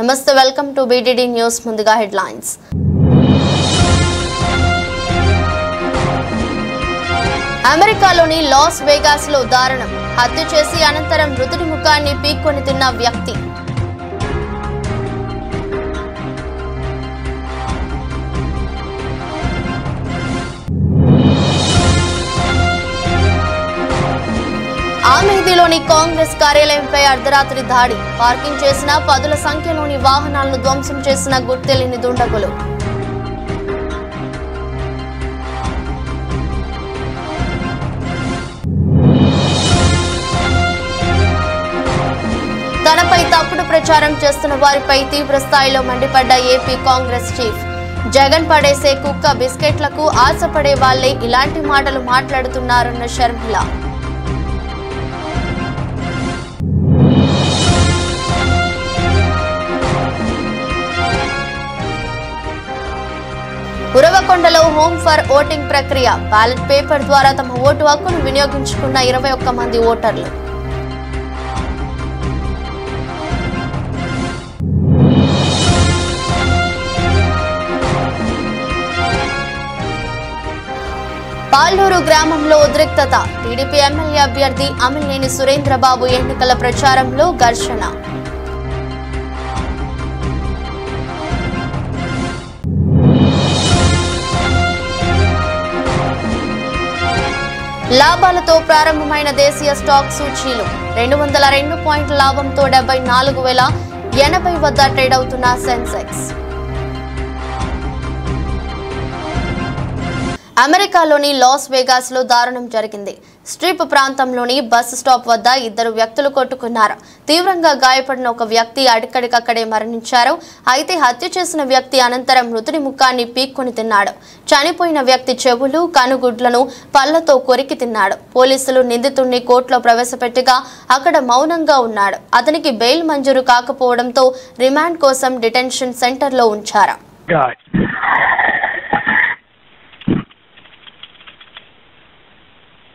నమస్తే welcome to BDD news ముందుగా headlines అమెరికాలోని లాస్ వేగాస్ లో దారుణం హత్య చేసి అనంతరం మృతుడి ముఖాన్ని పీక్కొని తిన్న వ్యక్తి ఆమెదిలోని కాంగ్రెస్ కార్యాలయంపై అర్ధరాత్రి దాడి పార్కింగ్ చేసిన పదుల సంఖ్యలోని వాహనాలను ధ్వంసం చేసిన గుర్తెలిని దుండగులు తనపై తప్పుడు ప్రచారం చేస్తున్న వారిపై తీవ్ర స్థాయిలో మండిపడ్డ ఏపీ కాంగ్రెస్ చీఫ్ జగన్ పడేసే కుక్క బిస్కెట్లకు ఆశపడే వాళ్లే ఇలాంటి మాటలు మాట్లాడుతున్నారన్న షర్మిల ఉరవకొండలో హోమ్ ఫర్ ఓటింగ్ ప్రక్రియ బ్యాలెట్ పేపర్ ద్వారా తమ ఓటు హక్కును వినియోగించుకున్న 21 మంది ఓటర్లు పాల్నూరు గ్రామంలో ఉద్రిక్తత టీడీపీ ఎమ్మెల్యే అభ్యర్థి అమిలినేని సురేంద్రబాబు ఎన్నికల ప్రచారంలో ఘర్షణ లాభాలతో ప్రారంభమైన దేశీయ స్టాక్ సూచీలు 202 పాయింట్ల లాభంతో 74,080 వద్ద ట్రేడ్ అవుతున్న సెన్సెక్స్ అమెరికాలోని లాస్ వేగాస్ లో దారుణం జరిగింది. స్ట్రిప్ ప్రాంతంలోని బస్ స్టాప్ వద్ద ఇద్దరు వ్యక్తులు కొట్టుకున్నారు. తీవ్రంగా గాయపడిన ఒక వ్యక్తి అక్కడికక్కడే మరణించారు. అయితే హత్య చేసిన వ్యక్తి అనంతరం మృతుడి ముఖాన్ని పీక్కొని తిన్నాడు. చనిపోయిన వ్యక్తి చెవులు కనుగుడ్లను పళ్లతో కొరికి తిన్నాడు. పోలీసులు నిందితుడిని కోర్టులో ప్రవేశపెట్టగా అక్కడ మౌనంగా ఉన్నాడు. అతనికి బెయిల్ మంజూరు కాకపోవడంతో రిమాండ్ కోసం డిటెన్షన్ సెంటర్ లో ఉంచారు.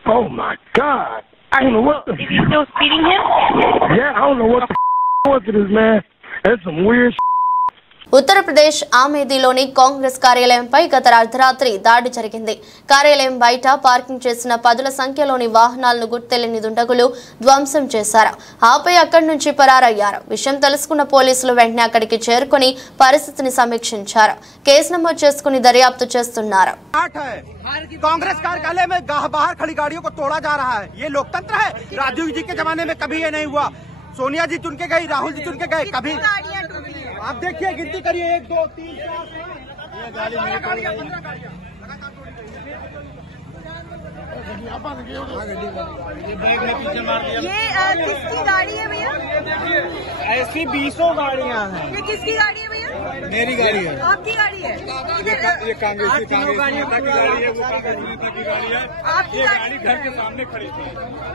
Oh my God! I don't know what the. Is he still speeding him? Yeah, I don't know what the was it is, man. That's some weird. Uttar Pradesh ఆమెదిలోని Congress కార్యాలయంపై గత అర్ధరాత్రి దాడి జరిగింది. కార్యాలయం బయట పార్కింగ్ చేసిన పదుల సంఖ్యలోని వాహనాలను గుర్తెలిని దుండగులు ధ్వంసం చేశారు. ఆపై అక్కడి నుంచి పరారయ్యారు. విషయం తెలుసుకున్న పోలీసులు వెంటనే అక్కడికి చేరుకుని పరిస్థితిని సమీక్షించారు. కేసు నమోదు చేసుకుని దర్యాప్తు చేస్తున్నారు. कांग्रेस कार्यालय में बाहर खड़ी गाड़ियों को तोड़ा जा रहा है. ये लोकतंत्र है. राजीव जी के जमाने में कभी ये नहीं हुआ. सोनिया जी चुन के गई, राहुल जी चुन के गए, कभी आप देखिए गिनती करिए 1 2 3 4 ये गाड़ियां 15 गाड़ियां ये किसकी गाड़ी है भैया? ऐसी 20 गाड़ियां हैं. ये किसकी गाड़ी है भैया? मेरी गाड़ी है. आपकी गाड़ी है? ये कांग्रेस की गाड़ी है. वो कांग्रेस नेता की गाड़ी है. आपकी ये गाड़ी घर के सामने खड़ी थी.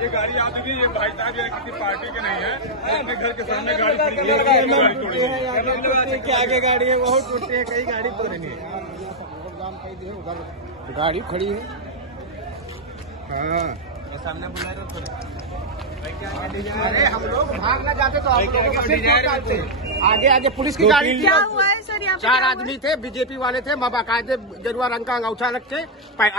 ये गाड़ी आती थी. ये भाई साहब किसी पार्टी के नहीं है. अपने घर के सामने गाड़ी खड़ी है. क्या आगे गाड़ी है बहुत टूटती है. कई गाड़ी पूरी गाड़ी खड़ी है. हाँ सामने बुला अरे हम लोग भाग ना जाते तो आगे आगे पुलिस की गाड़ी. क्या हुआ है सर? यहाँ 4 आदमी थे, बीजेपी वाले थे, बाकायदे गेरुआ रंग का अंगूठा रख के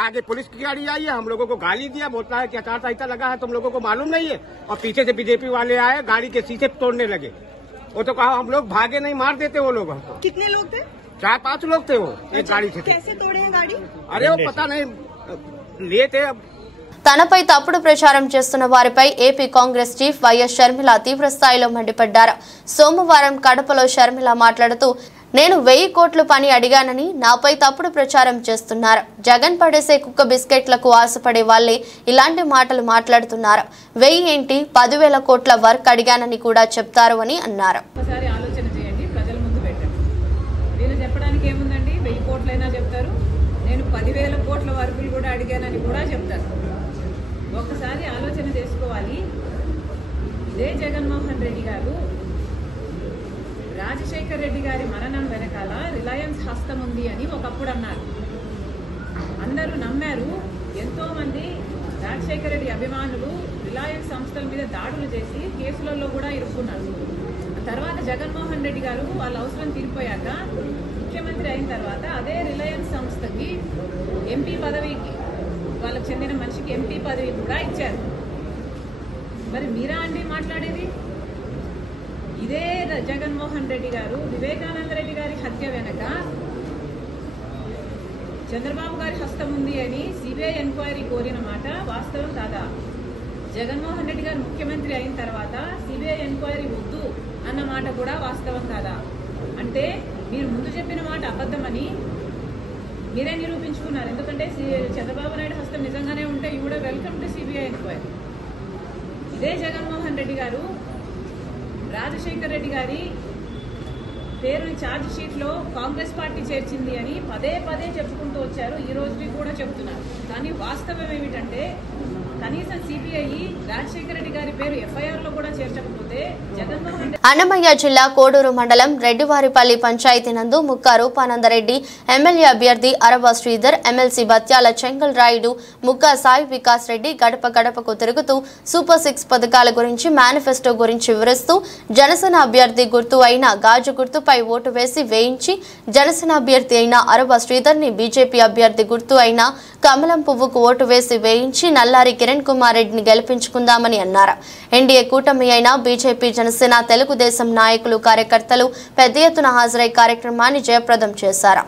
आगे पुलिस की गाड़ी आई है. हम लोगों को गाली दिया, बोलता है कि आचार संहिता लगा है तुम लोगों को मालूम नहीं है. और पीछे से बीजेपी वाले आए, गाड़ी के शीशे तोड़ने लगे. वो तो कहा हम लोग भागे नहीं, मार देते वो लोग हमको. कितने लोग थे? 4-5 लोग थे वो एक गाड़ी से. कैसे तोड़े हैं गाड़ी? अरे वो पता नहीं लिए थे. తనపై తప్పుడు ప్రచారం చేస్తున్న వారిపై AP Congress chief YS Sharmila తీవ్ర స్థాయిలో మండిపడ్డారు. సోమవారం కడపలో షర్మిల మాట్లాడుతూ నేను 1000 కోట్ల పని అడిగానని నాపై తప్పుడు ప్రచారం చేస్తున్నారు. జగన్ పడేసే కుక్క బిస్కెట్లకు ఆశపడే వాళ్లే ఇలాంటి మాటలు మాట్లాడుతున్నారు. 1000 ఏంటి 10,000 కోట్ల వర్క్ అడిగానని కూడా చెప్తారు అని అన్నారు. ఆలోచన చేయండి, ప్రజల ముందు పెట్టండి. నేను చెప్పడానికి ఏముందండి, 1000 కోట్లైనా చెప్తారు. నేను 10,000 కోట్ల వర్కులు కూడా అడిగానని కూడా చెప్తారు. ఒక్కసారి ఆలోచన చేసుకోవాలి. ఇదే జగన్మోహన్ రెడ్డి గారు రాజశేఖర్ రెడ్డి గారి మరణం వెనకాల రిలయన్స్ హస్తం ఉంది అని ఒకప్పుడు అన్నారు. అందరూ నమ్మారు. ఎంతో మంది రాజశేఖర రెడ్డి అభిమానులు రిలయన్స్ సంస్థల మీద దాడులు చేసి కేసులలో కూడా ఇరుక్కున్నారు. అంత తర్వాత జగన్మోహన్ రెడ్డి గారు వాళ్ళ అవసరం తీరిపోయాక ముఖ్యమంత్రి అయిన తర్వాత అదే రిలయన్స్ సంస్థకి ఎంపీ పదవికి వాళ్ళకి చెందిన మనిషికి ఎంపీ పదవి కూడా ఇచ్చారు. మరి మీరా అండి మాట్లాడేది? ఇదే జగన్మోహన్ రెడ్డి గారు వివేకానంద రెడ్డి గారి హత్య వెనక చంద్రబాబు గారి హస్తం ఉంది అని సిబిఐ ఎంక్వైరీ కోరిన మాట వాస్తవం కాదా? జగన్మోహన్ రెడ్డి గారు ముఖ్యమంత్రి అయిన తర్వాత సిబిఐ ఎంక్వైరీ వద్దు అన్న మాట కూడా వాస్తవం కాదా? అంటే మీరు ముందు చెప్పిన మాట అబద్ధమని మీరే నిరూపించుకున్నారు. ఎందుకంటే చంద్రబాబు నాయుడు హస్తం నిజంగానే ఉంటే you would welcome to CBI enquiry. ఇదే జగన్మోహన్ రెడ్డి గారు రాజశేఖర్ రెడ్డి గారి పేరుని ఛార్జ్ షీట్లో కాంగ్రెస్ పార్టీ చేర్చింది అని పదే పదే చెప్పుకుంటూ వచ్చారు. ఈ రోజుకి కూడా చెప్తున్నారు. కానీ వాస్తవం ఏమిటంటే కనీసం సిబిఐ రాజశేఖర రెడ్డి గారి పేరు ఎఫ్ఐఆర్ లో కూడా చేర్చకపోతే జగన్మోహన్ అన్నమయ్య జిల్లా కోడూరు మండలం రెడ్డివారిపల్లి పంచాయతీ నందు ముక్కా రూపానందరెడ్డి, ఎమ్మెల్యే అభ్యర్థి అరవ శ్రీధర్, ఎమ్మెల్సీ బత్యాల చెంగల్ రాయుడు, ముక్కా సాయి వికాస్ రెడ్డి గడప గడపకు తిరుగుతూ సూపర్ 6 పథకాల గురించి, మేనిఫెస్టో గురించి వివరిస్తూ జనసేన అభ్యర్థి గుర్తు అయిన గాజు గుర్తుపై ఓటు వేసి వేయించి జనసేన అభ్యర్థి అయిన అరవ శ్రీధర్ ని బీజేపీ అభ్యర్థి గుర్తు అయిన కమలం పువ్వుకు ఓటు వేసి వేయించి నల్లారి కిరణ్ కుమార్ రెడ్డిని గెలిపించుకుందామని అన్నారు. ఎన్డీఏ కూటమి అయిన బీజేపీ, జనసేన, తెలుగుదేశం నాయకులు, కార్యకర్తలు పెద్ద ఎత్తున హాజరై కార్యక్రమాన్ని జయప్రదం చేశారు.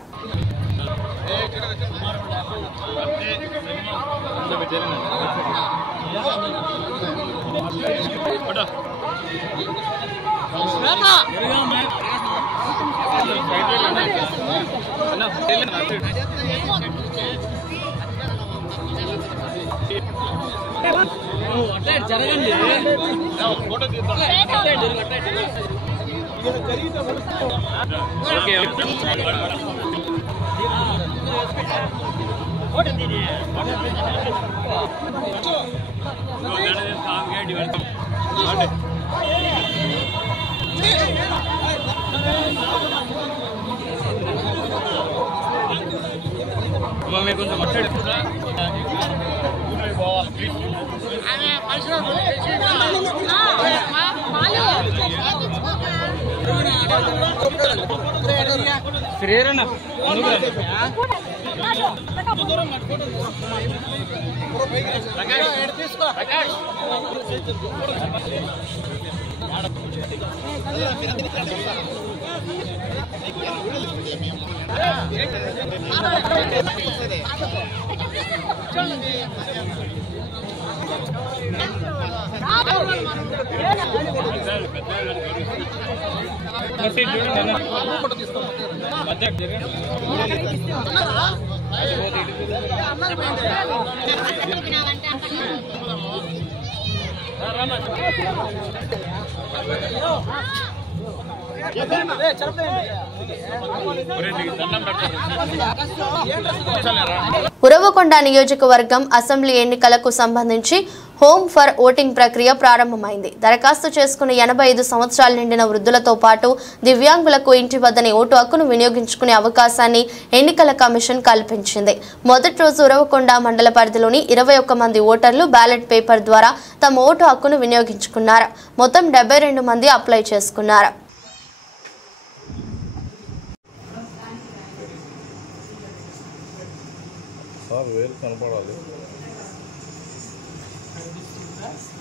ఉరవకొండ నియోజకవర్గం అసెంబ్లీ ఎన్నికలకు సంబంధించి హోమ్ ఫర్ ఓటింగ్ ప్రక్రియ ప్రారంభమైంది. దరఖాస్తు చేసుకున్న 85 సంవత్సరాలు నిండిన వృద్ధులతో పాటు దివ్యాంగులకు ఇంటి వద్దనే ఓటు హక్కును వినియోగించుకునే అవకాశాన్ని ఎన్నికల కమిషన్ కల్పించింది. మొదటి రోజు ఉరవకొండ మండల పరిధిలోని 21 మంది ఓటర్లు బ్యాలెట్ పేపర్ ద్వారా తమ ఓటు హక్కును వినియోగించుకున్నారు. మొత్తం 72 మంది అప్లై చేసుకున్నారు.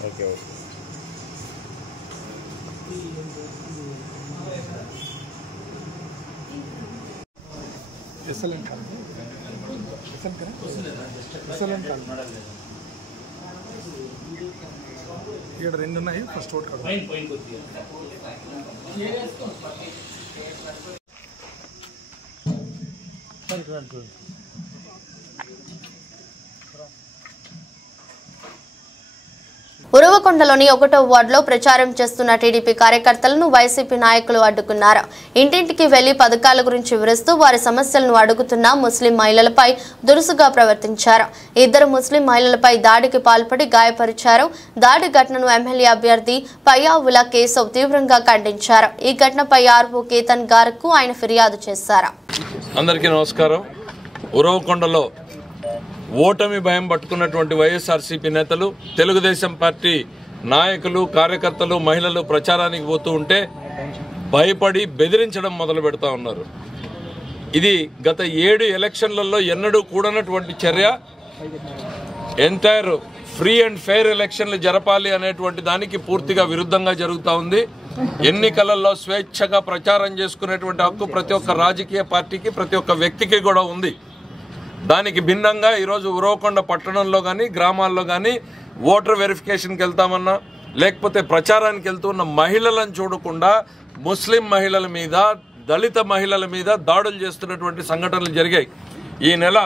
ఓకే ఇక్కడ 2 ఉన్నాయి. ఫస్ట్ ఓట్ కార్డు ఉరవకొండలోని 1వ వార్డులో ప్రచారం చేస్తున్న టీడీపీ కార్యకర్తలను వైసీపీ నాయకులు అడ్డుకున్నారు. ఇంటింటికి వెళ్లి పథకాల గురించి వివరిస్తూ వారి సమస్యలను అడుగుతున్న ముస్లిం మహిళలపై దురుసుగా ప్రవర్తించారు. 2 ముస్లిం మహిళలపై దాడికి పాల్పడి గాయపరిచారు. దాడి ఘటనను ఎమ్మెల్యే అభ్యర్థి పయ్యావుల కేశవ్ తీవ్రంగా ఖండించారు. ఈ ఘటనపై ఆర్వో కేతన్ గార్కు ఆయన ఫిర్యాదు చేశారు. అందరికీ నమస్కారం. ఉరవకొండలో ఓటమి భయం పట్టుకున్నటువంటి వైఎస్ఆర్సీపీ నేతలు, తెలుగుదేశం పార్టీ నాయకులు, కార్యకర్తలు, మహిళలు ప్రచారానికి పోతూ ఉంటే భయపడి బెదిరించడం మొదలు పెడతా ఉన్నారు. ఇది గత 7 ఎలక్షన్లలో ఎన్నడూ కూడనటువంటి చర్య. ఎంటైర్ ఫ్రీ అండ్ ఫెయిర్ ఎలక్షన్లు జరపాలి అనేటువంటి దానికి పూర్తిగా విరుద్ధంగా జరుగుతూ ఉంది. ఎన్నికలలో స్వేచ్ఛగా ప్రచారం చేసుకునేటువంటి హక్కు ప్రతి ఒక్క రాజకీయ పార్టీకి, ప్రతి ఒక్క వ్యక్తికి కూడా ఉంది. దానికి భిన్నంగా ఈరోజు ఉరవకొండ పట్టణంలో కానీ గ్రామాల్లో కానీ ఓటర్ వెరిఫికేషన్కి వెళ్తామన్నా లేకపోతే ప్రచారానికి వెళ్తున్న మహిళలను చూడకుండా ముస్లిం మహిళల మీద, దళిత మహిళల మీద దాడులు చేస్తున్నటువంటి సంఘటనలు జరిగాయి. ఈ నెల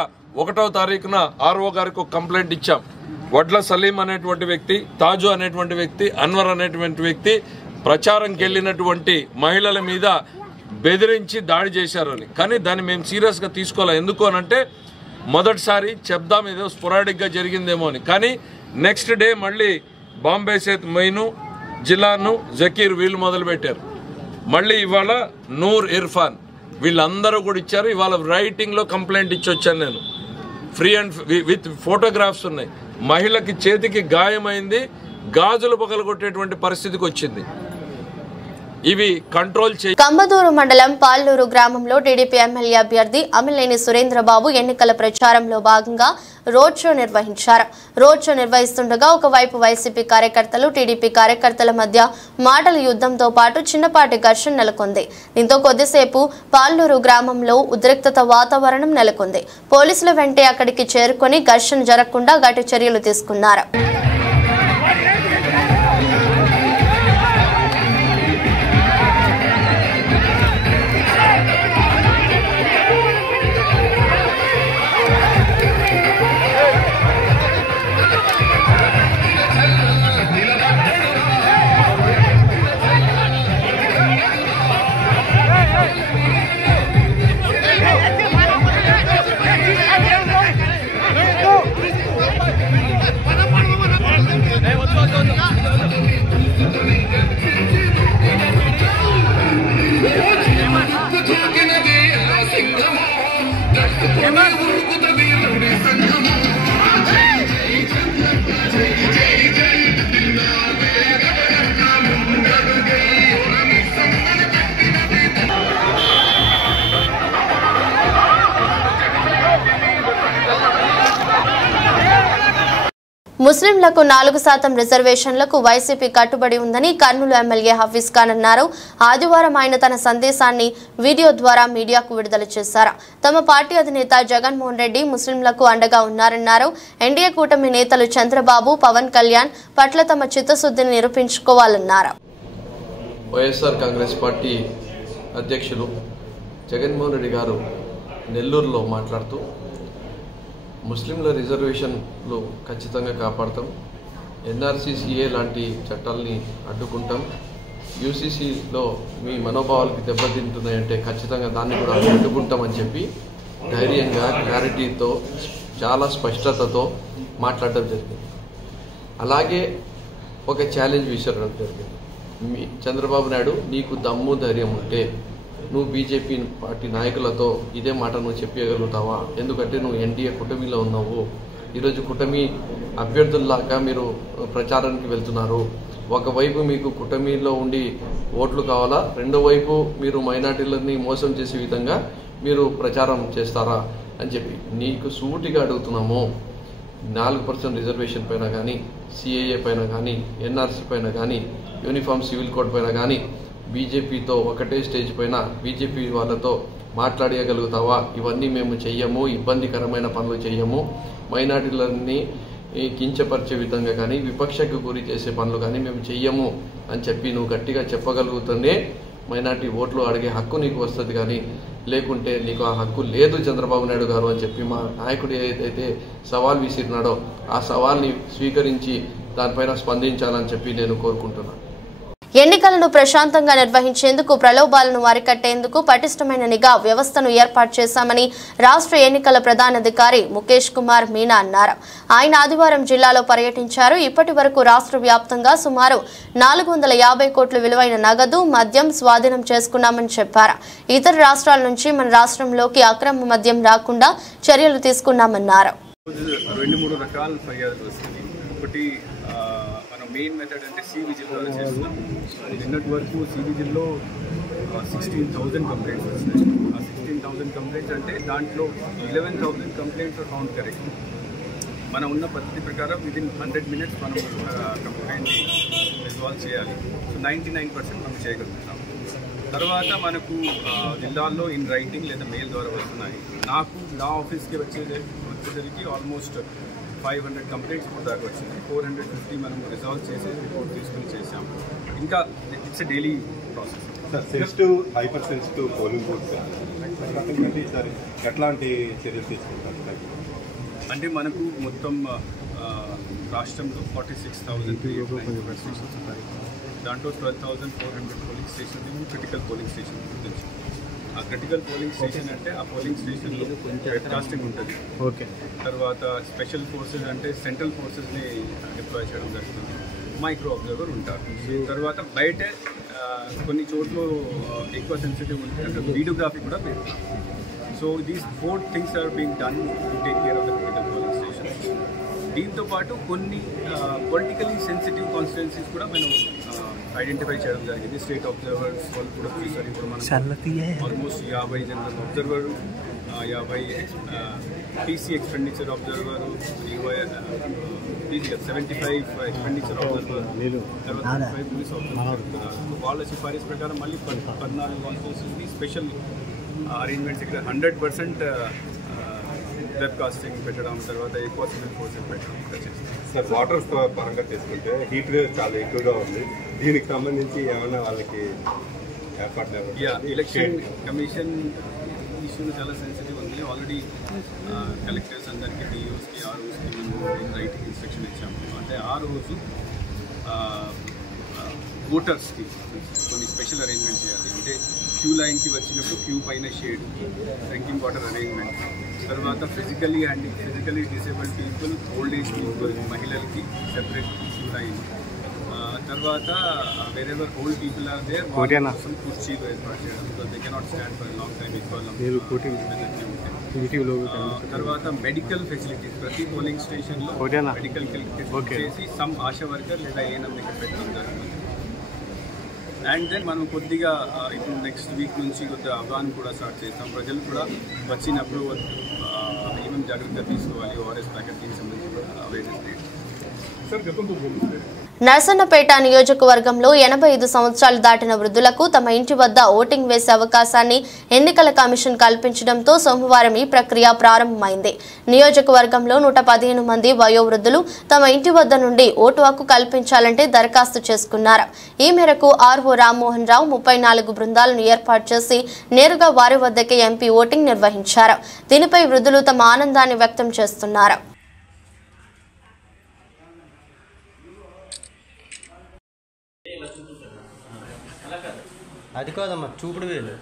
1వ తారీఖున ఆర్ఓ గారికి ఒక కంప్లైంట్ ఇచ్చాం. వడ్ల సలీం అనేటువంటి వ్యక్తి, తాజు అనేటువంటి వ్యక్తి, అన్వర్ అనేటువంటి వ్యక్తి ప్రచారంకి వెళ్ళినటువంటి మహిళల మీద బెదిరించి దాడి చేశారని. కానీ దాన్ని మేము సీరియస్గా తీసుకోవాలి. ఎందుకు అనంటే మొదటిసారి చెప్దాం ఏదో స్పొరాడిక్గా జరిగిందేమో అని. కానీ నెక్స్ట్ డే మళ్ళీ బాంబే సేత్ మొయిను, జిలాను, జకీర్ వీళ్ళు మొదలుపెట్టారు. మళ్ళీ ఇవాళ నూర్ ఇర్ఫాన్ వీళ్ళందరూ కూడా ఇచ్చారు. ఇవాళ రైటింగ్లో కంప్లైంట్ ఇచ్చి వచ్చాను నేను. ఫ్రీ అండ్ విత్ ఫోటోగ్రాఫ్స్ ఉన్నాయి. మహిళకి చేతికి గాయమైంది, గాజులు పగలగొట్టేటువంటి పరిస్థితికి వచ్చింది. ఇవి కంట్రోల్ చేయ. కంబదూరు మండలం పాల్లూరు గ్రామంలో టీడీపీ ఎమ్మెల్యే అభ్యర్థి అమిలేని సురేంద్రబాబు ఎన్నికల ప్రచారంలో భాగంగా రోడ్ షో నిర్వహించారు. రోడ్ షో నిర్వహిస్తుండగా ఒకవైపు వైసీపీ కార్యకర్తలు, టీడీపీ కార్యకర్తల మధ్య మాటల యుద్ధంతో పాటు చిన్నపాటి ఘర్షణ నెలకొంది. దీంతో కొద్దిసేపు పాల్లూరు గ్రామంలో ఉద్రిక్తత వాతావరణం నెలకొంది. పోలీసుల వెంటే అక్కడికి చేరుకొని ఘర్షణ జరగకుండా గట్టి చర్యలు తీసుకున్నారు. ముస్లింలకు 4% రిజర్వేషన్లకు వైసీపీ కట్టుబడి ఉందని కర్నూలు ఎమ్మెల్యే హఫీజ్ ఖాన్ అన్నారు. ఆదివారం ఆయన తన సందేశాన్ని వీడియో ద్వారా మీడియాకు విడుదల చేశారు. తమ పార్టీ అధినేత జగన్మోహన్ రెడ్డి ముస్లింలకు అండగా ఉన్నారన్నారు. ఎన్డీఏ కూటమి నేతలు చంద్రబాబు, పవన్ కళ్యాణ్ పట్ల తమ చిత్తశుద్ధిని నిరూపించుకోవాలన్నారు. వైఎస్ఆర్ కాంగ్రెస్ పార్టీ అధ్యక్షులు జగన్మోహన్ రెడ్డి గారు నెల్లూరులో మాట్లాడుతూ ముస్లింల రిజర్వేషన్లు ఖచ్చితంగా కాపాడతాం, ఎన్ఆర్సీసీఏ లాంటి చట్టాలని అడ్డుకుంటాం, యూసీసీలో మీ మనోభావాలకి దెబ్బతింటున్నాయంటే ఖచ్చితంగా దాన్ని కూడా అడ్డుకుంటామని చెప్పి ధైర్యంగా, క్లారిటీతో, చాలా స్పష్టతతో మాట్లాడడం జరిగింది. అలాగే ఒక ఛాలెంజ్ విసరడం జరిగింది. చంద్రబాబు నాయుడు, నీకు దమ్ము ధైర్యం ఉంటే నువ్వు బీజేపీ పార్టీ నాయకులతో ఇదే మాట నువ్వు చెప్పగలుగుతావా? ఎందుకంటే నువ్వు ఎన్డీఏ కూటమిలో ఉన్నావు. ఈరోజు కూటమి అభ్యర్థుల్లాగా మీరు ప్రచారానికి వెళ్తున్నారు. ఒకవైపు మీకు కూటమిలో ఉండి ఓట్లు కావాలా, రెండో వైపు మీరు మైనార్టీలని మోసం చేసే విధంగా మీరు ప్రచారం చేస్తారా అని చెప్పి నీకు సూటిగా అడుగుతున్నాము. 4% రిజర్వేషన్ పైన కానీ, సిఏఏ పైన కానీ, ఎన్ఆర్సీ పైన కానీ, యూనిఫామ్ సివిల్ కోడ్ పైన కానీ బీజేపీతో ఒకటే స్టేజ్ పైన బీజేపీ వాళ్ళతో మాట్లాడగలుగుతావా? ఇవన్నీ మేము చెయ్యము, ఇబ్బందికరమైన పనులు చెయ్యము, మైనార్టీలన్నీ కించపరిచే విధంగా కానీ, విపక్షకు గురి చేసే పనులు కానీ మేము చెయ్యము అని చెప్పి నువ్వు గట్టిగా చెప్పగలుగుతూనే మైనార్టీ ఓట్లు అడిగే హక్కు నీకు వస్తుంది. కానీ లేకుంటే నీకు ఆ హక్కు లేదు చంద్రబాబు నాయుడు గారు అని చెప్పి మా నాయకుడు ఏదైతే సవాల్ విసిరినాడో ఆ సవాల్ని స్వీకరించి దానిపైన స్పందించాలని చెప్పి నేను కోరుకుంటున్నాను. ఎన్నికలను ప్రశాంతంగా నిర్వహించేందుకు ప్రలోభాలను అరికట్టేందుకు పటిష్టమైన నిఘా వ్యవస్థను ఏర్పాటు చేశామని రాష్ట్ర ఎన్నికల ప్రధానాధికారి ముఖేష్ కుమార్ మీనా అన్నారు. ఆయన ఆదివారం జిల్లాలో పర్యటించారు. ఇప్పటి వరకు రాష్ట్ర వ్యాప్తంగా సుమారు 450 కోట్ల విలువైన నగదు, మద్యం స్వాధీనం చేసుకున్నామని చెప్పారు. ఇతర రాష్ట్రాల నుంచి మన రాష్ట్రంలోకి అక్రమ మద్యం రాకుండా చర్యలు తీసుకున్నామన్నారు. రెండు మూడు రకాల ఫిర్యాదులు వస్తుంది. ఒకటి మనం మెయిన్ మెథడ్ అంటే సి-విజిల్ ద్వారా చేస్తున్నాం. నిన్నటి వరకు సి-విజిల్లో 16,000 కంప్లైంట్స్ వస్తాయి. ఆ 16,000 కంప్లైంట్స్ అంటే దాంట్లో 11,000 కంప్లైంట్స్ కౌంట్ కరెక్ట్. మనం ఉన్న పద్ధతి ప్రకారం విదిన్ 100 minutes మనం కంప్లైంట్ని రిజాల్వ్ చేయాలి. సో 99% మనం చేయగలుగుతాం. తర్వాత మనకు జిల్లాల్లో ఇన్ రైటింగ్ లేదా మెయిల్ ద్వారా వస్తున్నాయి. నాకు నా ఆఫీస్కి వచ్చేసరికి ఆల్మోస్ట్ 500 కంప్లైంట్స్ కూడా దాకా వచ్చింది. 450 మనం రిజాల్వ్ చేసి రిపోర్ట్ తీసుకుని చేసాము. ఇంకా it's daily process. Sir, sensitive hyper sensitive polling booths sir ఎట్లాంటి చర్యలు తీసుకుంటారు? అంటే మనకు మొత్తం రాష్ట్రంలో 46,300 స్టేషన్స్ ఉన్నాయి. దాంట్లో 12,400 polling station critical polling station గురించి. ఆ క్రిటికల్ పోలింగ్ స్టేషన్ అంటే ఆ పోలింగ్ స్టేషన్లో వెబ్కాస్టింగ్ ఉంటుంది. ఓకే. తర్వాత స్పెషల్ ఫోర్సెస్ అంటే సెంట్రల్ ఫోర్సెస్ని డిప్లాయ్ చేయడం జరుగుతుంది. మైక్రో అబ్జర్వర్ ఉంటారు. తర్వాత బయట కొన్ని చోట్ల ఎక్కువ సెన్సిటివ్ ఉంటుంది, వీడియోగ్రఫీ కూడా పెడతాం. So these 4 things are being done to take care of the critical polling station. దీంతో పాటు కొన్ని పొలిటికలీ సెన్సిటివ్ కాన్స్టిట్యున్సీస్ కూడా మనం ఐడెంటిఫై చేయడం జరిగింది. స్టేట్ అబ్జర్వర్స్ వాళ్ళు కూడా చూసారు. ఇప్పుడు మనం almost 50 general observer, 50 TC expenditure observer, 75 expenditure observer, తర్వాత 35 పోలీస్ అబ్జర్వర్. వాళ్ళ సిఫారసు ప్రకారం మళ్ళీ 14 కాన్స్టిట్యున్సీస్కి స్పెషల్ అరేంజ్మెంట్స్ ఇక్కడ 100% వెబ్కాస్టింగ్ పెట్టడం, తర్వాత ఎక్కువ సివిల్ ఫోర్సెస్ పెట్టడం చేస్తాం. సార్, వాటర్ పరంగా తీసుకుంటే హీట్ వేవ్ చాలా ఎక్కువగా ఉంది. దీనికి సంబంధించి ఏమైనా వాళ్ళకి ఏర్పాట్లు? ఎలక్షన్ కమిషన్ ఇష్యూ చాలా సెన్సిటివ్ ఉంది. ఆల్రెడీ కలెక్టర్స్ అందరికీ, డిఓస్కి, ఆర్ఓస్కి మేము రైటింగ్ ఇన్స్ట్రక్షన్ ఇచ్చాము. అంటే ఆ రోజు ఓటర్స్కి కొన్ని స్పెషల్ అరేంజ్మెంట్ చేయాలి. అంటే క్యూ లైన్కి వచ్చినప్పుడు క్యూ పైన షేడ్, డ్రింకింగ్ వాటర్ అరేంజ్మెంట్, తర్వాత physically disabled people, old age people, మహిళలకి సెపరేట్ క్యూ లైన్, తర్వాత wherever old people are there వాళ్ళ కోసం కుర్చీలు ఏర్పాటు చేయడం. Because they cannot stand for long time equal. తర్వాత మెడికల్ ఫెసిలిటీస్ ప్రతి పోలింగ్ స్టేషన్లో మెడికల్ చేసి సమ్ ఆశా వర్కర్ లేదా ఏఎన్ఎం దగ్గర పెట్టడం జరుగుతుంది. అండ్ దెన్ మనం కొద్దిగా ఇప్పుడు నెక్స్ట్ వీక్ నుంచి కొద్దిగా అవగాహన కూడా స్టార్ట్ చేస్తాం. ప్రజలు కూడా వచ్చినప్పుడు ఏమేమి జాగ్రత్తగా తీసుకోవాలి, ఓఆర్ఎస్ ప్యాకెట్కి సంబంధించి అవేర్నెస్. నర్సన్నపేట నియోజకవర్గంలో 85 సంవత్సరాలు దాటిన వృద్ధులకు తమ ఇంటి వద్ద ఓటింగ్ వేసే అవకాశాన్ని ఎన్నికల కమిషన్ కల్పించడంతో సోమవారం ఈ ప్రక్రియ ప్రారంభమైంది. నియోజకవర్గంలో 115 మంది వయోవృద్ధులు తమ ఇంటి వద్ద నుండి ఓటు హక్కు కల్పించాలంటే దరఖాస్తు చేసుకున్నారు. ఈ మేరకు ఆర్ఓ రామ్మోహన్ రావు 34 బృందాలను ఏర్పాటు చేసి నేరుగా వారి వద్దకే ఎంపీ ఓటింగ్ నిర్వహించారు. దీనిపై వృద్ధులు తమ ఆనందాన్ని వ్యక్తం చేస్తున్నారు. అది కాదమ్మా, చూపుడు వేలు.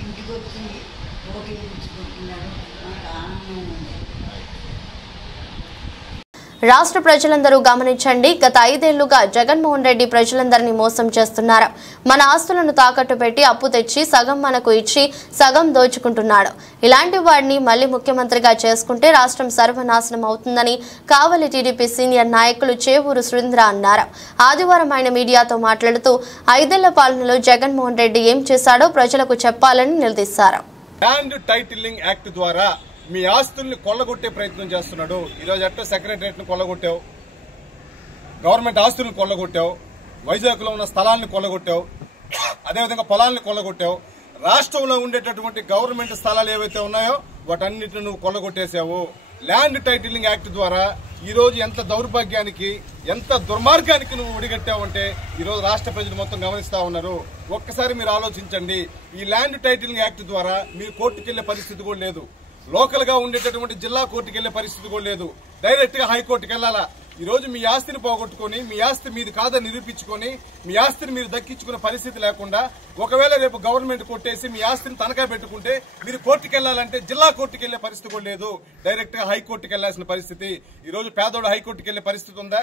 ఇంటికి వచ్చి ఓటు వేయించుకుంటున్నాడు. నాకు ఆనందం ఉంది. రాష్ట్ర ప్రజలందరూ గమనించండి. గత 5 ఏళ్లుగా జగన్మోహన్ రెడ్డి ప్రజలందరినీ మోసం చేస్తున్నారు. మన ఆస్తులను తాకట్టు పెట్టి అప్పు తెచ్చి సగం మనకు ఇచ్చి సగం దోచుకుంటున్నాడు. ఇలాంటి వాడిని మళ్లీ ముఖ్యమంత్రిగా చేసుకుంటే రాష్ట్రం సర్వనాశనం అవుతుందని కావలి టీడీపీ సీనియర్ నాయకులు చేవూరు సురేంద్ర అన్నారు. ఆదివారం ఆయన మీడియాతో మాట్లాడుతూ 5 ఏళ్ల పాలనలో జగన్మోహన్ రెడ్డి ఏం చేశాడో ప్రజలకు చెప్పాలని నిలదీశారు. ల్యాండ్ టైటిలింగ్ యాక్ట్ ద్వారా మీ ఆస్తుల్ని కొల్లగొట్టే ప్రయత్నం చేస్తున్నాడు. ఈరోజు అట్ట సెక్రటరియట్ను కొల్లగొట్టావు, గవర్నమెంట్ ఆస్తులను కొల్లగొట్టావు, వైజాగ్లో ఉన్న స్థలాన్ని కొల్లగొట్టావు, అదేవిధంగా పొలాలను కొల్లగొట్టావు. రాష్ట్రంలో ఉండేటటువంటి గవర్నమెంట్ స్థలాలు ఏవైతే ఉన్నాయో వాటన్నిటిని నువ్వు కొల్లగొట్టేశావు. ల్యాండ్ టైటిలింగ్ యాక్ట్ ద్వారా ఈ రోజు ఎంత దౌర్భాగ్యానికి ఎంత దుర్మార్గానికి నువ్వు ఒడిగట్టావంటే ఈ రోజు రాష్ట్ర ప్రజలు మొత్తం గమనిస్తా ఉన్నారు. ఒక్కసారి మీరు ఆలోచించండి. ఈ ల్యాండ్ టైటిలింగ్ యాక్ట్ ద్వారా మీరు కోర్టుకు వెళ్లే పరిస్థితి కూడా లేదు. లోకల్ గా ఉండేటటువంటి జిల్లా కోర్టుకు వెళ్లే పరిస్థితి కూడా లేదు. డైరెక్ట్ గా హైకోర్టుకు వెళ్లాలా. ఈ రోజు మీ ఆస్తిని పోగొట్టుకుని మీ ఆస్తి మీది కాదని నిరూపించుకొని మీ ఆస్తిని మీరు దక్కించుకునే పరిస్థితి లేకుండా ఒకవేళ రేపు గవర్నమెంట్ కొట్టేసి మీ ఆస్తిని తనఖా పెట్టుకుంటే మీరు కోర్టుకు వెళ్లాలంటే జిల్లా కోర్టుకు వెళ్లే పరిస్థితి కూడా లేదు. డైరెక్ట్ గా హైకోర్టుకు వెళ్లాల్సిన పరిస్థితి. ఈ రోజు పేదోడు హైకోర్టుకు వెళ్లే పరిస్థితి ఉందా?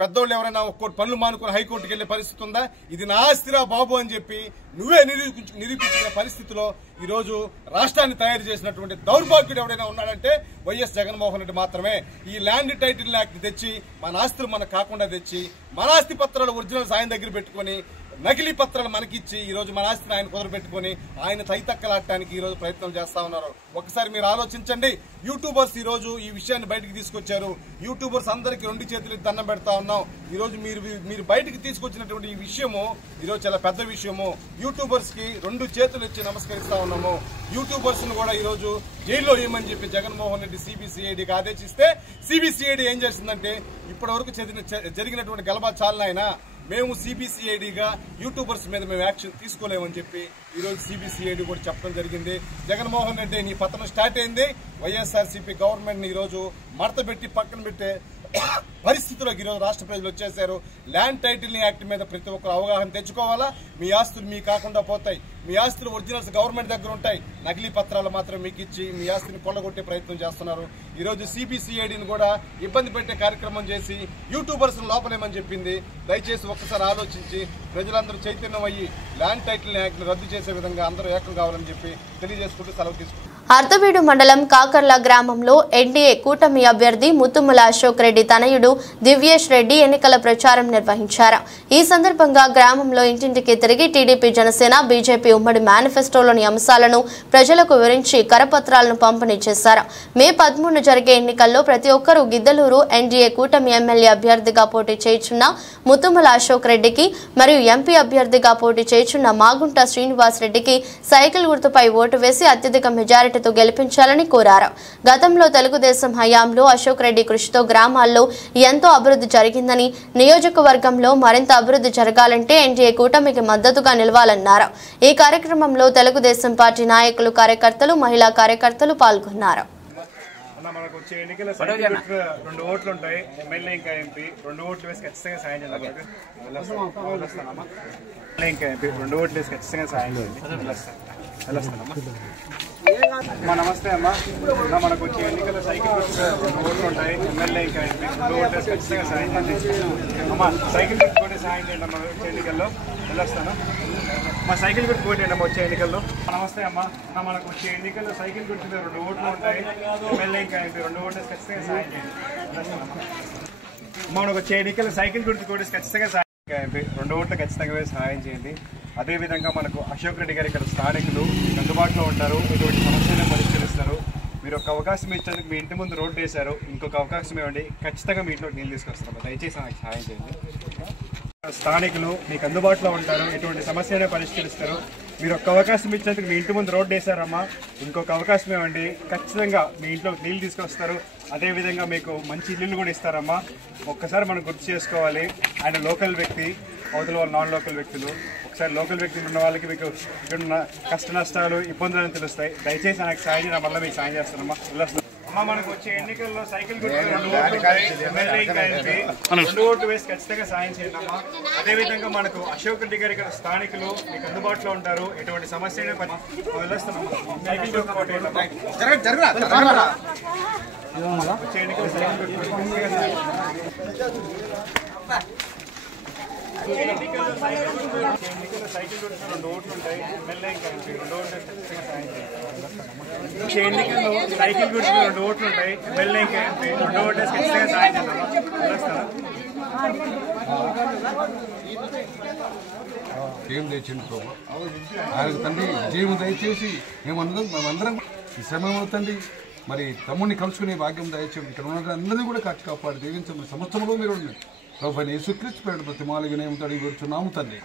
పెద్దోళ్ళు ఎవరైనా ఒక్కోటి పనులు మానుకుని హైకోర్టుకు వెళ్లే పరిస్థితి ఉందా? ఇది నా ఆస్తిరా బాబు అని చెప్పి నువ్వే నిరూపించుకునే పరిస్థితిలో ఈ రోజు రాష్ట్రాన్ని తయారు చేసినటువంటి దౌర్భాగ్యుడు ఎవరైనా ఉన్నాడంటే వైఎస్ జగన్మోహన్ రెడ్డి మాత్రమే. ఈ ల్యాండ్ టైటిల్ యాక్ట్ తెచ్చి మన ఆస్తులు మనకు కాకుండా తెచ్చి మన ఆస్తి పత్రాలు ఒరిజినల్స్ ఆయన దగ్గర పెట్టుకుని నకిలీ పత్రాలు మనకిచ్చి ఈ రోజు మన ఆస్తిని ఆయన కుదరబెట్టుకుని ఆయన తైతక్కలాడటానికి ఈ రోజు ప్రయత్నం చేస్తా ఉన్నారు. ఒకసారి మీరు ఆలోచించండి. యూట్యూబర్స్ ఈ రోజు ఈ విషయాన్ని బయటకు తీసుకొచ్చారు. యూట్యూబర్స్ అందరికీ 2 చేతులు దండం పెడతా ఉన్నాం. ఈ రోజు మీరు బయటకు తీసుకొచ్చినటువంటి ఈ విషయము ఈ రోజు చాలా పెద్ద విషయము. యూట్యూబర్స్ కి 2 చేతులు ఇచ్చి నమస్కరిస్తా ఉన్నాము. యూట్యూబర్స్ ను కూడా ఈ రోజు జైల్లో వేయమని చెప్పి జగన్మోహన్ రెడ్డి సిబిసిఐడికి ఆదేశిస్తే సిబిసిఐడి ఏం చేసిందంటే ఇప్పటి వరకు జరిగినటువంటి గలబా చాలనైనా మేము సిబిసిఐడిగా యూట్యూబర్స్ మీద మేము యాక్షన్ తీసుకోలేమని చెప్పి ఈ రోజు సిబిసిఐడి కూడా చెప్పడం జరిగింది. జగన్మోహన్ రెడ్డి నీ పతనం స్టార్ట్ అయింది. వైఎస్ఆర్సీపీ గవర్నమెంట్ ని ఈ రోజు మడత పెట్టి పక్కన పెట్టే పరిస్థితుల్లోకి ఈరోజు రాష్ట్ర ప్రజలు వచ్చేశారు. ల్యాండ్ టైటిలింగ్ యాక్ట్ మీద ప్రతి ఒక్కరు అవగాహన తెచ్చుకోవాలా. మీ ఆస్తులు మీ కాకుండా పోతాయి. మీ ఆస్తులు ఒరిజినల్స్ గవర్నమెంట్ దగ్గర ఉంటాయి. నకిలీ పత్రాలు మాత్రం మీకు ఇచ్చి మీ ఆస్తిని కొల్లగొట్టే ప్రయత్నం చేస్తున్నారు. ఈ రోజు సిబిసిఐడిని కూడా ఇబ్బంది పెట్టే కార్యక్రమం చేసి యూట్యూబర్స్ లోపలేమని చెప్పింది. దయచేసి ఒక్కసారి ఆలోచించి ప్రజలందరూ చైతన్యం అయ్యి ల్యాండ్ టైటిలింగ్ యాక్ట్ ని రద్దు చేసే విధంగా అందరూ ఏకం కావాలని చెప్పి తెలియజేసుకుంటూ సెలవు తీసుకుంటారు. అర్ధవీడు మండలం కాకర్ల గ్రామంలో ఎన్డీఏ కూటమి అభ్యర్థి ముత్తుముల అశోక్ రెడ్డి తనయుడు దివ్యేష్ రెడ్డి ఎన్నికల ప్రచారం నిర్వహించారు. ఈ సందర్భంగా గ్రామంలో ఇంటింటికి తిరిగి టీడీపీ, జనసేన, బీజేపీ ఉమ్మడి మేనిఫెస్టోలోని అంశాలను ప్రజలకు వివరించి కరపత్రాలను పంపిణీ చేశారు. మే 13 జరిగే ఎన్నికల్లో ప్రతి ఒక్కరూ గిద్దలూరు ఎన్డీఏ కూటమి ఎమ్మెల్యే అభ్యర్థిగా పోటీ చేయుచున్న ముత్తుముల అశోక్ రెడ్డికి మరియు ఎంపీ అభ్యర్థిగా పోటీ చేయుచున్న మాగుంట శ్రీనివాస్ రెడ్డికి సైకిల్ గుర్తుపై ఓటు వేసి అత్యధిక మెజారిటీ గెలిపించాలని కోరారు. గతంలో తెలుగుదేశం హయాంలో అశోక్ రెడ్డి కృషితో గ్రామాల్లో ఎంతో అభివృద్ధి జరిగిందని, నియోజకవర్గంలో మరింత అభివృద్ధి జరగాలంటే ఎన్డీఏ కూటమికి మద్దతుగా నిలవాలన్నారు. ఈ కార్యక్రమంలో తెలుగుదేశం పార్టీ నాయకులు, కార్యకర్తలు, మహిళా కార్యకర్తలు పాల్గొన్నారు. మనకు వచ్చే ఎన్నికల 2 ఓట్లు ఉంటాయి. ఎమ్మెల్యే ఇంకా ఎంపీ 2 ఓట్లు వేసి ఖచ్చితంగా సాయం చేయాలి. ఇంకా ఎంపీ 2 ఓట్లు వేసి ఖచ్చితంగా సాయం చేయాలి. నమస్తే అమ్మా. మనకు వచ్చే ఎన్నికల సైకిల్ 2 ఓట్లు ఉంటాయి. ఎమ్మెల్యే ఇంకా ఎంపీ 2 ఓట్లు వేసి ఖచ్చితంగా సాయం చేయండి. అమ్మా సైకిల్ పెట్టుకుంటే సాయం చేయండి అమ్మా. వచ్చే ఎన్నికల్లో వెళ్ళొస్తాను. మా సైకిల్ గుర్తు కొట్టండి అమ్మా వచ్చే ఎన్నికల్లో. నమస్తే అమ్మా. మనకు వచ్చే ఎన్నికల్లో సైకిల్ గుర్తు 2 ఓట్లు ఉంటాయి. ఎమ్మెల్యే ఇంకా ఎంపీ 2 ఓట్లు వేసి ఖచ్చితంగా సాయం చేయండి. మనకు వచ్చే ఎన్నికల్లో సైకిల్ గుర్తు కొట్టేసి ఖచ్చితంగా సాయం ఎంపీ 2 ఓట్లు ఖచ్చితంగా వేసి సహాయం చేయండి. అదేవిధంగా మనకు అశోక్ రెడ్డి గారు ఇక్కడ స్థానికులు అందుబాటులో ఉంటారు. ఎటువంటి సమస్యలను పరిష్కరిస్తారు. మీరు ఒక అవకాశం ఇచ్చేందుకు మీ ఇంటి ముందు రోడ్డు వేశారు. ఇంకొక అవకాశం ఇవ్వండి. ఖచ్చితంగా మీ ఇంట్లో నీళ్ళు తీసుకొస్తాము. దయచేసి నాకు సహాయం చేయండి. స్థానికులు మీకు అందుబాటులో ఉంటారు. ఎటువంటి సమస్యనే పరిష్కరిస్తారు. మీరు ఒక్క అవకాశం ఇచ్చేందుకు మీ ఇంటి ముందు రోడ్డు వేశారమ్మా. ఇంకొక అవకాశం ఇవ్వండి. ఖచ్చితంగా మీ ఇంట్లో నీళ్ళు తీసుకొస్తారు. అదేవిధంగా మీకు మంచి ఇల్లులు కూడా ఇస్తారమ్మా. ఒక్కసారి మనం గుర్తు చేసుకోవాలి. ఆయన లోకల్ వ్యక్తి, అవతల వాళ్ళు నాన్ లోకల్ వ్యక్తులు. ఒకసారి లోకల్ వ్యక్తులు ఉన్న వాళ్ళకి మీకు ఇక్కడ కష్ట నష్టాలు, ఇబ్బందులు తెలుస్తాయి. దయచేసి నాకు సాయం చేయడం వల్ల మీకు సాయం చేస్తానమ్మా. అమ్మ మనకు వచ్చే ఎన్నికల్లో సైకిల్ గుర్తు 2 ఓట్లు ఉంటాయి. ఎమ్మెల్యే ఇంకా ఎంపీ 2 ఓట్లు వేసి ఖచ్చితంగా సాయం చేయండి అమ్మా. అదేవిధంగా మనకు అశోక్ రెడ్డి గారి ఇక్కడ స్థానికులు మీకు అందుబాటులో ఉంటారు. ఎటువంటి సమస్య వెళ్ళొస్తామమ్మా. సైకిల్ గుర్తు వచ్చే ఎన్నికల్లో సైకిల్ గుర్తు 2 ఓట్లు ఉంటాయి. ఎమ్మెల్యే ఇంకా ఎంపీ 2 ఓట్లు ఖచ్చితంగా సాయం చేయండి. ఎన్నికల్లో సైకిల్ గుర్తు 2 ఓట్లు ఉంటాయి. ఎమ్మెల్యే ఇంకా ఎంపీ 2 ఓట్లు ఖచ్చితంగా సాయం చేస్తాను. ఏం తెచ్చింది ప్రభు ఆయన తండ్రి విజయం దయచేసి మేమందరం ఈ శ్రమ తండ్రి మరి తమ్ముడిని కలుసుకునే భాగ్యం దయచేయండి. ఇక్కడ ఉన్న అందరినీ కూడా కాపాడు దీవించమని సంవత్సరంలో మీరు ప్రభు యేసుక్రీస్తు పేరు ప్రతి మాల వినయంతో అడిగి కూర్చున్నాము తండ్రి.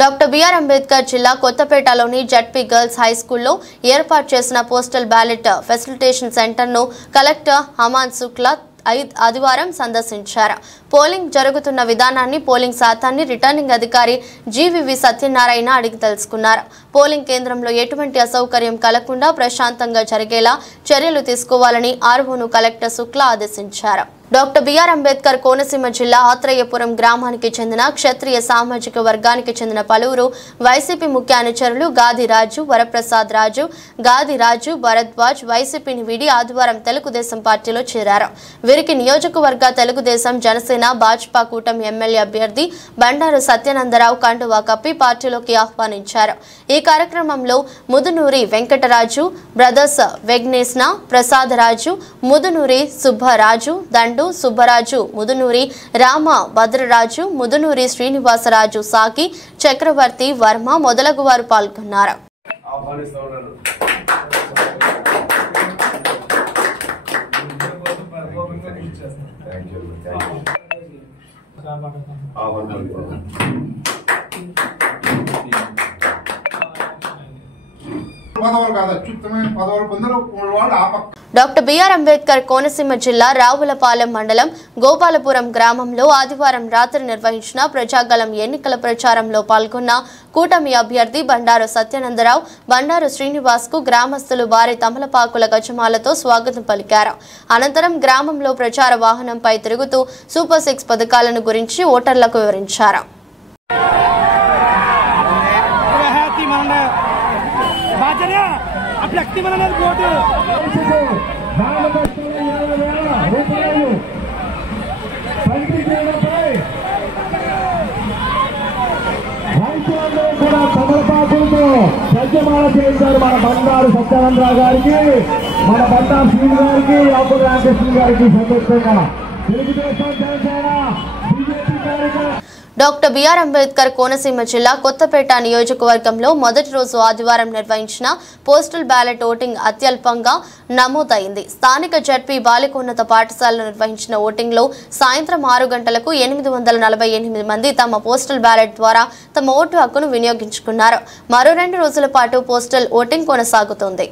డాక్టర్ బిఆర్ అంబేద్కర్ జిల్లా కొత్తపేటలోని జడ్పీ గర్ల్స్ హై స్కూల్లో ఏర్పాటు చేసిన పోస్టల్ బ్యాలెట్ ఫెసిలిటేషన్ సెంటర్ను కలెక్టర్ హమాన్ శుక్లా ఆదివారం సందర్శించారు. పోలింగ్ జరుగుతున్న విధానాన్ని, పోలింగ్ శాతాన్ని రిటర్నింగ్ అధికారి జీవీవి సత్యనారాయణ అడిగి తెలుసుకున్నారు. పోలింగ్ కేంద్రంలో ఎటువంటి అసౌకర్యం కలగకుండా ప్రశాంతంగా జరిగేలా చర్యలు తీసుకోవాలని ఆర్ఓను కలెక్టర్ శుక్లా ఆదేశించారు. డాక్టర్ బిఆర్ అంబేద్కర్ కోనసీమ జిల్లా ఆత్రేయపురం గ్రామానికి చెందిన క్షత్రియ సామాజిక వర్గానికి చెందిన పలువురు వైసీపీ ముఖ్య అనుచరులు గాది రాజు, వరప్రసాద్ రాజు, గాది రాజు, భరద్వాజ్ వైసీపీని వీడి ఆదివారం తెలుగుదేశం పార్టీలో చేరారు. వీరికి నియోజకవర్గ తెలుగుదేశం, జనసేన, భాజపా కూటమి ఎమ్మెల్యే అభ్యర్థి బండారు సత్యానందరావు కండువా కప్పి పార్టీలోకి ఆహ్వానించారు. ఈ కార్యక్రమంలో ముదునూరి వెంకటరాజు, బ్రదర్స్ వెగ్నేస్న ప్రసాదరాజు, ముదునూరి సుబ్బరాజు, దండు సుబ్బరాజు, ముదునూరి రామ భద్రరాజు, ముదునూరి శ్రీనివాసరాజు, సాకి చక్రవర్తి వర్మ మొదలగు వారు పాల్గొన్నారు. డాక్టర్ బిఆర్ అంబేద్కర్ కోనసీమ జిల్లా రావులపాలెం మండలం గోపాలపురం గ్రామంలో ఆదివారం రాత్రి నిర్వహించిన ప్రజాగళం ఎన్నికల ప్రచారంలో పాల్గొన్న కూటమి అభ్యర్థి బండారు సత్యానందరావు, బండారు శ్రీనివాస్ కు గ్రామస్తులు భారీ తమలపాకుల గజమాలతో స్వాగతం పలికారు. అనంతరం గ్రామంలో ప్రచార వాహనంపై తిరుగుతూ సూపర్ 6 పథకాలను గురించి ఓటర్లకు వివరించారు. కూడా తమలపాకులతో సత్యమాల చేశారు మన బండారు సత్యానందరావు గారికి, మన బండారు శ్రీని గారికి, యాపూర్ రామకృష్ణ గారికి సంతోషంగా తెలుగుదేశం, జనసేన, బీజేపీ కార్యక్రమం. డాక్టర్ బిఆర్ అంబేద్కర్ కోనసీమ జిల్లా కొత్తపేట నియోజకవర్గంలో మొదటి రోజు ఆదివారం నిర్వహించిన పోస్టల్ బ్యాలెట్ ఓటింగ్ అత్యల్పంగా నమోదైంది. స్థానిక జడ్పీ బాలికోన్నత పాఠశాలలో నిర్వహించిన ఓటింగ్లో సాయంత్రం 6 గంటలకు 848 మంది తమ పోస్టల్ బ్యాలెట్ ద్వారా తమ ఓటు హక్కును వినియోగించుకున్నారు. మరో 2 రోజుల పాటు పోస్టల్ ఓటింగ్ కొనసాగుతుంది.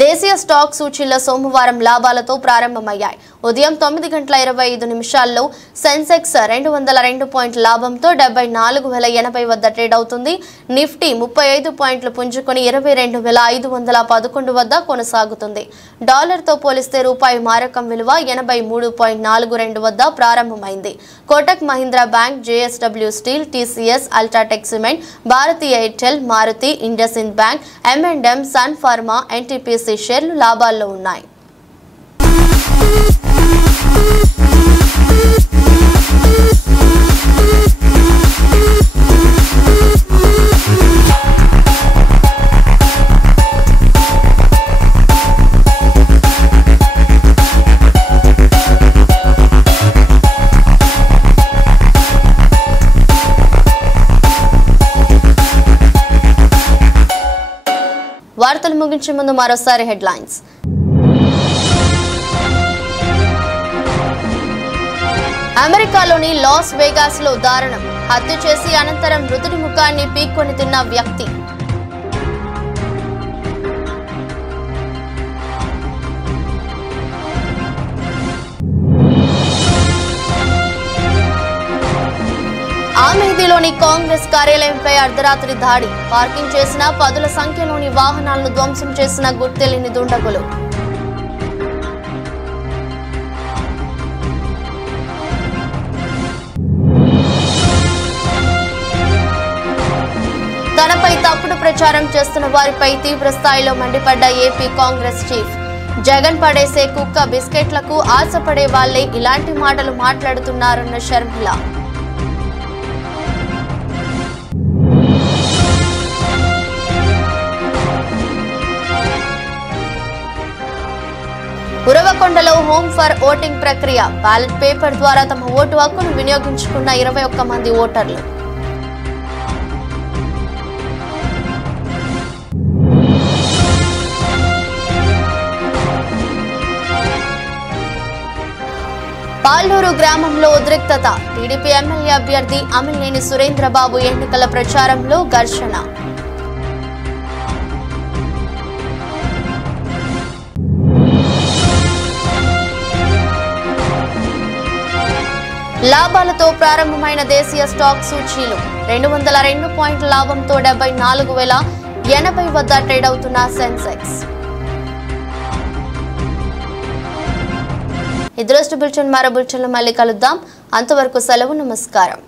దేశీయ స్టాక్ సూచీల సోమవారం లాభాలతో ప్రారంభమయ్యాయి. ఉదయం 9:25 సెన్సెక్స్ 202 పాయింట్ల లాభంతో 74,080 వద్ద ట్రేడ్ అవుతుంది. నిఫ్టీ 35 పాయింట్లు పుంజుకొని 22,511 వద్ద కొనసాగుతుంది. డాలర్తో పోలిస్తే రూపాయి మారకం విలువ 83.42 వద్ద ప్రారంభమైంది. Kotak Mahindra bank, JSW steel, TCS, UltraTech cement, Bharti Airtel, Maruti, IndusInd bank, M&M, Sun Pharma, NTPC షేర్లు లాభాల్లో ఉన్నాయి. వార్తలు ముగించే ముందు మరోసారి హెడ్లైన్స్. అమెరికాలోని లాస్ వేగాస్ లో దారుణం, హత్య చేసి అనంతరం మృతుడి ముఖాన్ని పీక్కొని తిన్న వ్యక్తి. ఆమెహదీలోని కాంగ్రెస్ కార్యాలయంపై అర్ధరాత్రి దాడి, పార్కింగ్ చేసిన 10ల సంఖ్యలోని వాహనాలను ధ్వంసం చేసిన గుర్తెలిని దుండగులు. తనపై తప్పుడు ప్రచారం చేస్తున్న వారిపై తీవ్ర స్థాయిలో మండిపడ్డ ఏపీ కాంగ్రెస్ చీఫ్. జగన్ పడేసే కుక్క బిస్కెట్లకు ఆశపడే వాళ్లే ఇలాంటి మాటలు మాట్లాడుతున్నారన్న షర్మిల. ఉరవకొండలో హోమ్ ఫర్ ఓటింగ్ ప్రక్రియ, బ్యాలెట్ పేపర్ ద్వారా తమ ఓటు హక్కును వినియోగించుకున్న 21 మంది ఓటర్లు. పాలూరు గ్రామంలో ఉద్రిక్తత. టీడీపీ ఎమ్మెల్యే అభ్యర్థి అమిలినేని సురేంద్రబాబు ఎన్నికల ప్రచారంలో ఘర్షణ. లాభాలతో ప్రారంభమైన దేశీయ స్టాక్ సూచీలు 202 పాయింట్ల లాభంతో 74,080 వద్ద ట్రేడ్ అవుతున్న సెన్సెక్స్. ఇదృష్టి బులెటిన్ మరో బులెటిన్లో మళ్ళీ కలుద్దాం. అంతవరకు సెలవు. నమస్కారం.